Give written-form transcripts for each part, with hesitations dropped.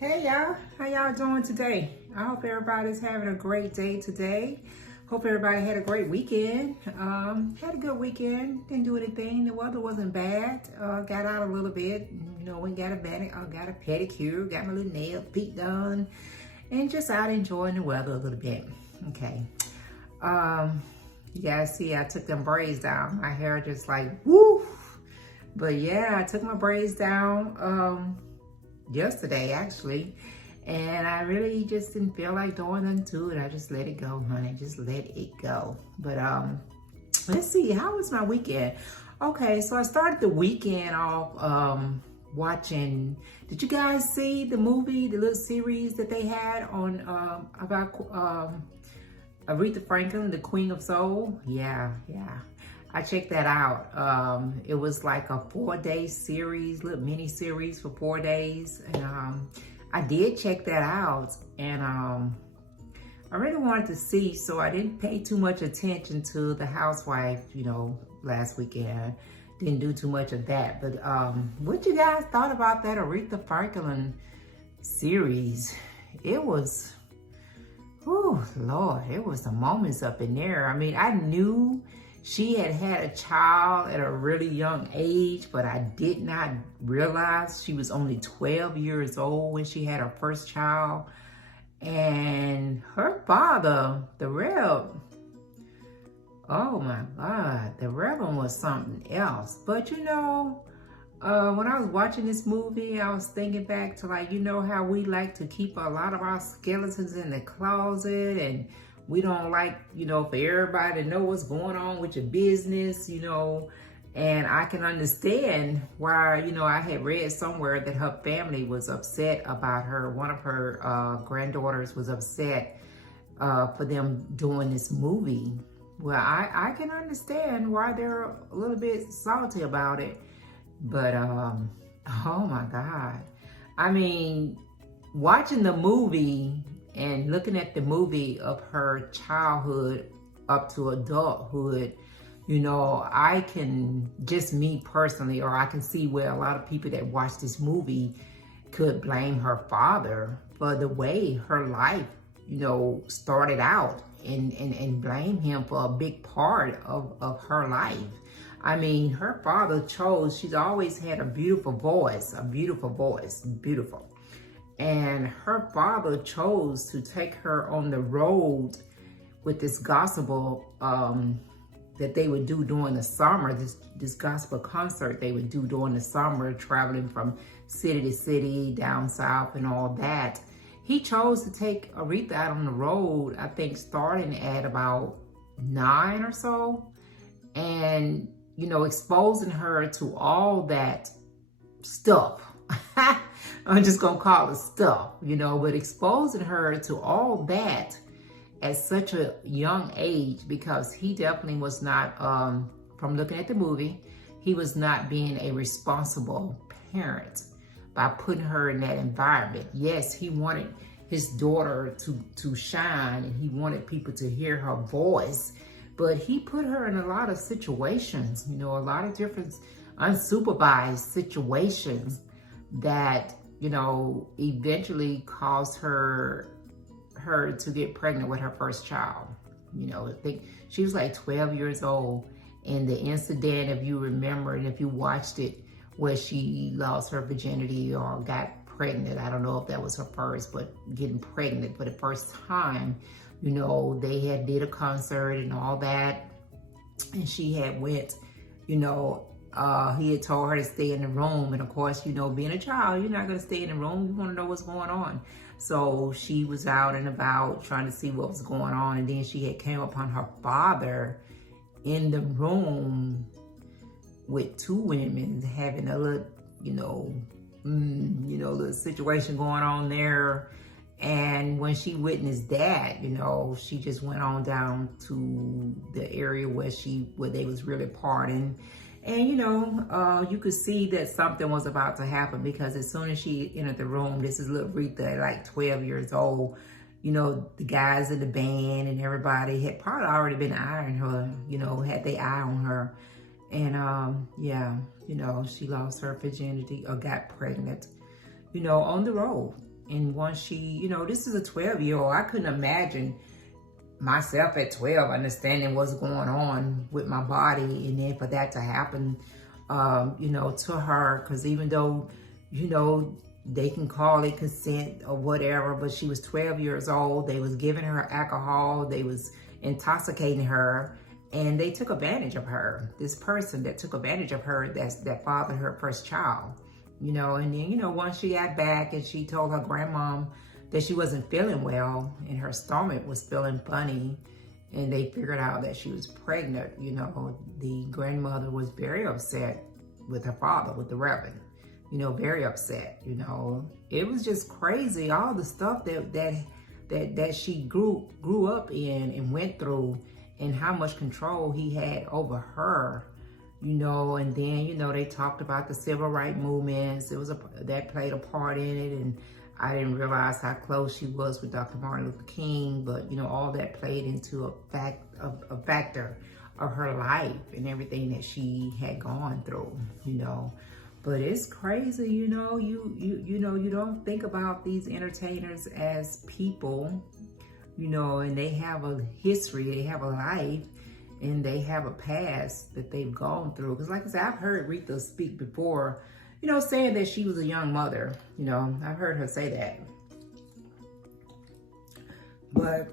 Hey y'all, how y'all doing today? I hope everybody's having a great day today. Hope everybody had a great weekend. Had a good weekend, didn't do anything. The weather wasn't bad. Got out a little bit, went got a pedicure, got my little nails, feet done, and just out enjoying the weather a little bit. Okay. You guys see I took them braids down. My hair just like woo. But yeah, I took my braids down yesterday actually, and I really just didn't feel like doing nothing to it. I just let it go, honey. Just let it go. But let's see, how was my weekend? Okay, so I started the weekend off watching. Did you guys see the movie, the little series that they had on about Aretha Franklin, the Queen of Soul? Yeah. I checked that out. It was like a 4-day series, little mini series for 4 days. And I did check that out. And I really wanted to see, so I didn't pay too much attention to The Housewife, last weekend. Didn't do too much of that. But what you guys thought about that Aretha Franklin series? It was, oh Lord, it was some moments up in there. I mean, I knew she had a child at a really young age, but I did not realize she was only 12 years old when she had her first child. And her father, the Rev, oh my God, the Reverend was something else. But when I was watching this movie, I was thinking back to how we like to keep a lot of our skeletons in the closet, and we don't like, for everybody to know what's going on with your business, and I can understand why, I had read somewhere that her family was upset about her. One of her granddaughters was upset for them doing this movie. Well, I can understand why they're a little bit salty about it, but oh my God. I mean, watching the movie and looking at the movie of her childhood up to adulthood, I can, just me personally, or I can see where a lot of people that watch this movie could blame her father for the way her life, started out, and blame him for a big part of her life. I mean, her father chose, she's always had a beautiful voice, beautiful. And her father chose to take her on the road with this gospel that they would do during the summer, this gospel concert they would do during the summer, traveling from city to city, down south and all that. He chose to take Aretha out on the road, I think starting at about 9 or so, and, exposing her to all that stuff. I'm just going to call it stuff, but exposing her to all that at such a young age, because he definitely was not, from looking at the movie, he was not being a responsible parent by putting her in that environment. Yes, he wanted his daughter to shine, and he wanted people to hear her voice, but he put her in a lot of situations, a lot of different unsupervised situations that, eventually caused her to get pregnant with her first child. I think she was like 12 years old. And the incident, if you remember, and if you watched it, where she lost her virginity or got pregnant, I don't know if that was her first, but getting pregnant for the first time, they had did a concert and all that. And she had went, he had told her to stay in the room. And of course, being a child, you're not going to stay in the room. You want to know what's going on. So she was out and about trying to see what was going on. And then she had came upon her father in the room with 2 women having a little, little situation going on there. And when she witnessed that, she just went on down to the area where they was really partying. And, you could see that something was about to happen, because as soon as she entered the room, this is little Aretha, like 12 years old, the guys in the band and everybody had probably already been eyeing her, had their eye on her. And, she lost her virginity or got pregnant, on the road. And once she, you know, this is a 12-year-old. I couldn't imagine myself at 12 understanding what's going on with my body, and then for that to happen, you know, to her. Because even though, you know, they can call it consent or whatever, but she was 12 years old. They was giving her alcohol. They was intoxicating her, and they took advantage of her. This person that took advantage of her, that fathered her first child, you know. And then, you know, once she got back and she told her grandmom that she wasn't feeling well and her stomach was feeling funny, and they figured out that she was pregnant, you know, the grandmother was very upset with her father, with the Reverend, you know, very upset, you know. It was just crazy, all the stuff that she grew up in and went through, and how much control he had over her, you know. And then, you know, they talked about the civil rights movements. That played a part in it, and I didn't realize how close she was with Dr. Martin Luther King, but, you know, all that played into a factor of her life and everything that she had gone through, you know. But it's crazy, you know. You know, you don't think about these entertainers as people, you know, and they have a history, they have a life, and they have a past that they've gone through. Because like I said, I've heard Aretha speak before, you know, saying that she was a young mother. You know, I've heard her say that. But,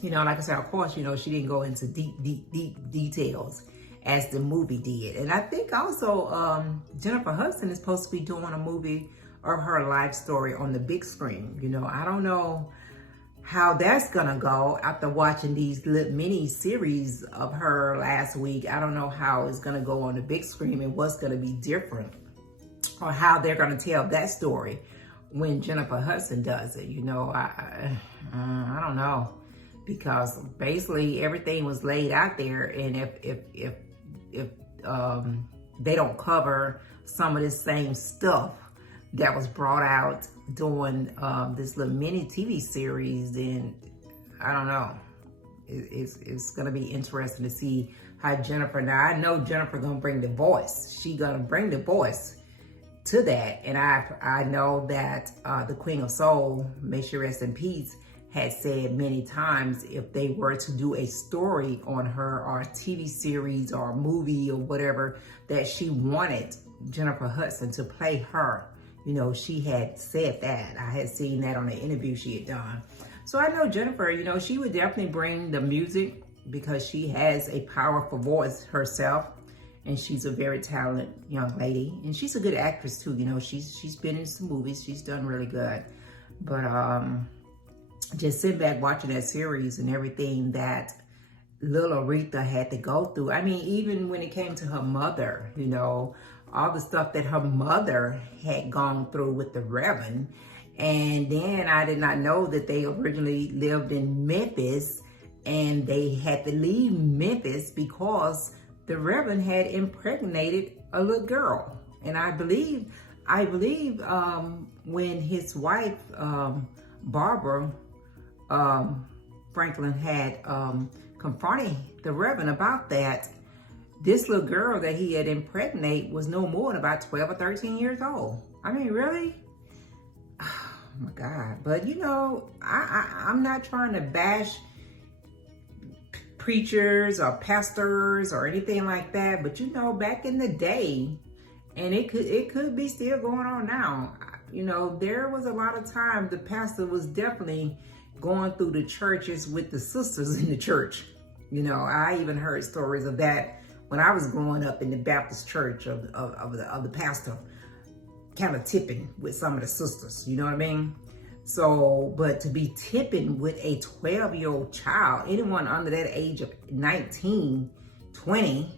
you know, like I said, of course, you know, she didn't go into deep details as the movie did. And I think also Jennifer Hudson is supposed to be doing a movie of her life story on the big screen. You know, I don't know how that's gonna go after watching these little mini series of her last week. I don't know how it's gonna go on the big screen and what's gonna be different, or how they're gonna tell that story when Jennifer Hudson does it. You know, I don't know, because basically everything was laid out there, and if they don't cover some of this same stuff that was brought out during this little mini TV series, then I don't know. It's gonna be interesting to see how Jennifer, now I know Jennifer gonna bring the voice. She gonna bring the voice to that. And I know that the Queen of Soul, may she rest in peace, had said many times if they were to do a story on her, or a TV series or a movie or whatever, that she wanted Jennifer Hudson to play her. You know, she had said that. I had seen that on the interview she had done. So I know Jennifer, you know, she would definitely bring the music, because she has a powerful voice herself, and she's a very talented young lady, and she's a good actress too. You know, she's been in some movies. She's done really good. But just sitting back watching that series and everything that little Aretha had to go through. I mean, even when it came to her mother, you know, all the stuff that her mother had gone through with the Reverend. And then I did not know that they originally lived in Memphis, and they had to leave Memphis because the Reverend had impregnated a little girl. And I believe when his wife, Barbara Franklin, had confronted the Reverend about that, this little girl that he had impregnated was no more than about 12 or 13 years old. I mean, really? Oh my God. But you know, I'm not trying to bash preachers or pastors or anything like that, but you know, back in the day, and it could be still going on now, you know, there was a lot of time the pastor was definitely going through the churches with the sisters in the church. You know, I even heard stories of that when I was growing up in the Baptist church, of the pastor kind of tipping with some of the sisters, you know what I mean? So, but to be tipping with a 12-year-old child, anyone under that age of 19, 20,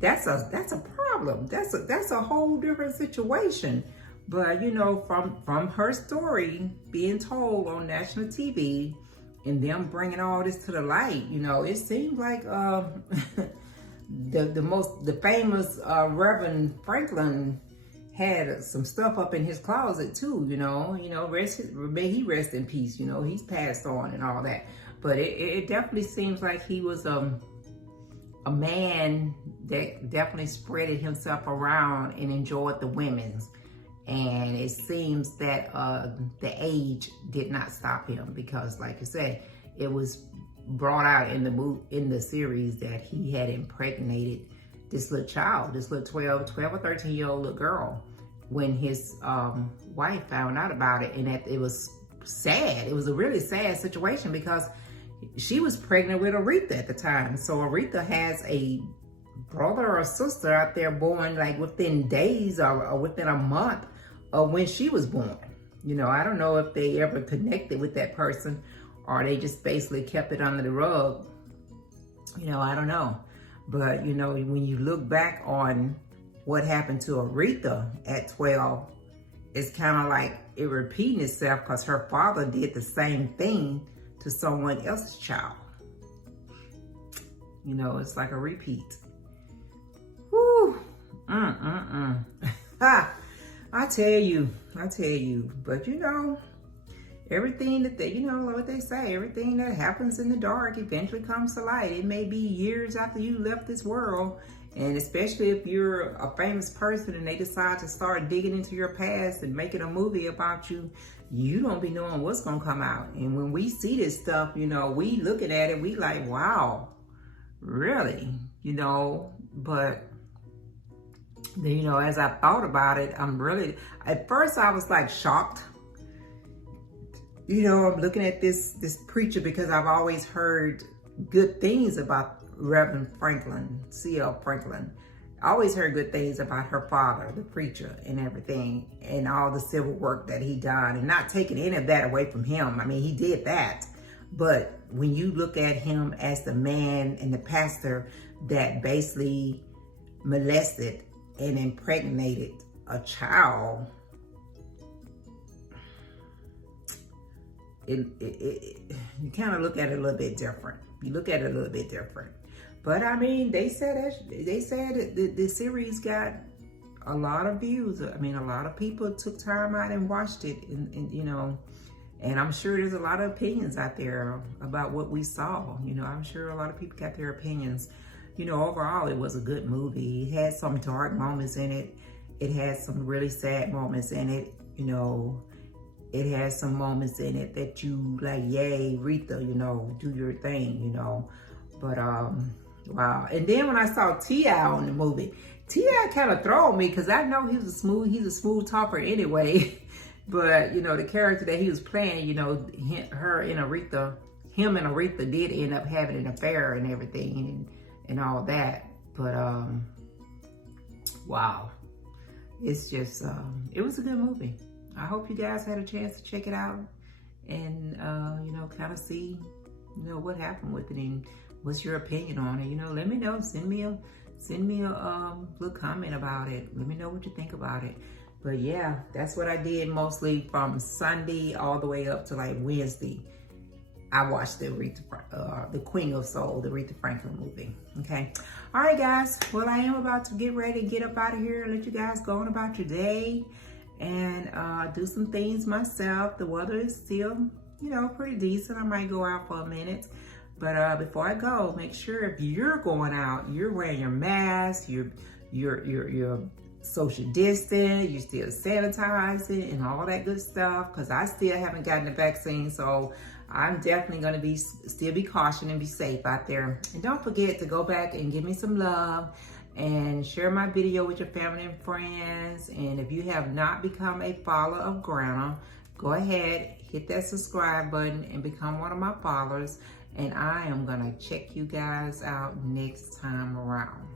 that's a problem. That's a whole different situation. But you know, from her story being told on national TV, and them bringing all this to the light, you know, it seems like the famous Reverend Franklin had some stuff up in his closet too, you know, may he rest in peace, you know, he's passed on and all that. But it definitely seems like he was a man that definitely spreaded himself around and enjoyed the women's. And it seems that the age did not stop him, because like I said, it was brought out in the series that he had impregnated this little child, this little 12 or 13-year-old little girl, when his wife found out about it. And that it was sad. It was a really sad situation, because she was pregnant with Aretha at the time. So Aretha has a brother or sister out there born like within days or within a month of when she was born. You know, I don't know if they ever connected with that person, or they just basically kept it under the rug. You know, I don't know. But, you know, when you look back on what happened to Aretha at 12, it's kind of like it repeating itself, because her father did the same thing to someone else's child. You know, it's like a repeat. Whew. I tell you. But you know, everything that you know what they say, everything that happens in the dark eventually comes to light. It may be years after you left this world, and especially if you're a famous person and they decide to start digging into your past and making a movie about you, you don't be knowing what's gonna come out. And when we see this stuff, you know, we looking at it, we like, wow, really, you know. But then, you know, as I thought about it, at first I was like shocked. You know, I'm looking at this preacher, because I've always heard good things about Reverend Franklin, C.L. Franklin. I always heard good things about her father, the preacher, and everything, and all the civil work that he done, and not taking any of that away from him. I mean, he did that. But when you look at him as the man and the pastor that basically molested and impregnated a child, you kind of look at it a little bit different. You look at it a little bit different. But I mean, they said the series got a lot of views. I mean, a lot of people took time out and watched it, and you know, and I'm sure there's a lot of opinions out there about what we saw. You know, I'm sure a lot of people got their opinions. You know, overall, it was a good movie. It had some dark moments in it. It had some really sad moments in it. You know, it has some moments in it that you like, yay, Aretha, you know, do your thing, you know. But wow. And then when I saw T.I. on the movie, T.I. kind of threw me, because I know he's a smooth talker anyway. But, you know, the character that he was playing, you know, him and Aretha did end up having an affair and everything and all that. But wow. It's just, it was a good movie. I hope you guys had a chance to check it out and, you know, kind of see, you know, what happened with it and what's your opinion on it. You know, let me know. Send me a little comment about it. Let me know what you think about it. But yeah, that's what I did mostly from Sunday all the way up to like Wednesday. I watched the Queen of Soul, the Aretha Franklin movie. Okay. All right, guys. Well, I am about to get ready to get up out of here and let you guys go on about your day and do some things myself. The weather is still, you know, pretty decent. I might go out for a minute. But before I go, make sure if you're going out, you're wearing your mask, you're social distant, you're still sanitizing and all that good stuff, because I still haven't gotten the vaccine. So I'm definitely going to still be cautious and be safe out there. And don't forget to go back and give me some love and share my video with your family and friends. And if you have not become a follower of Granna, go ahead, hit that subscribe button and become one of my followers. And I am going to check you guys out next time around.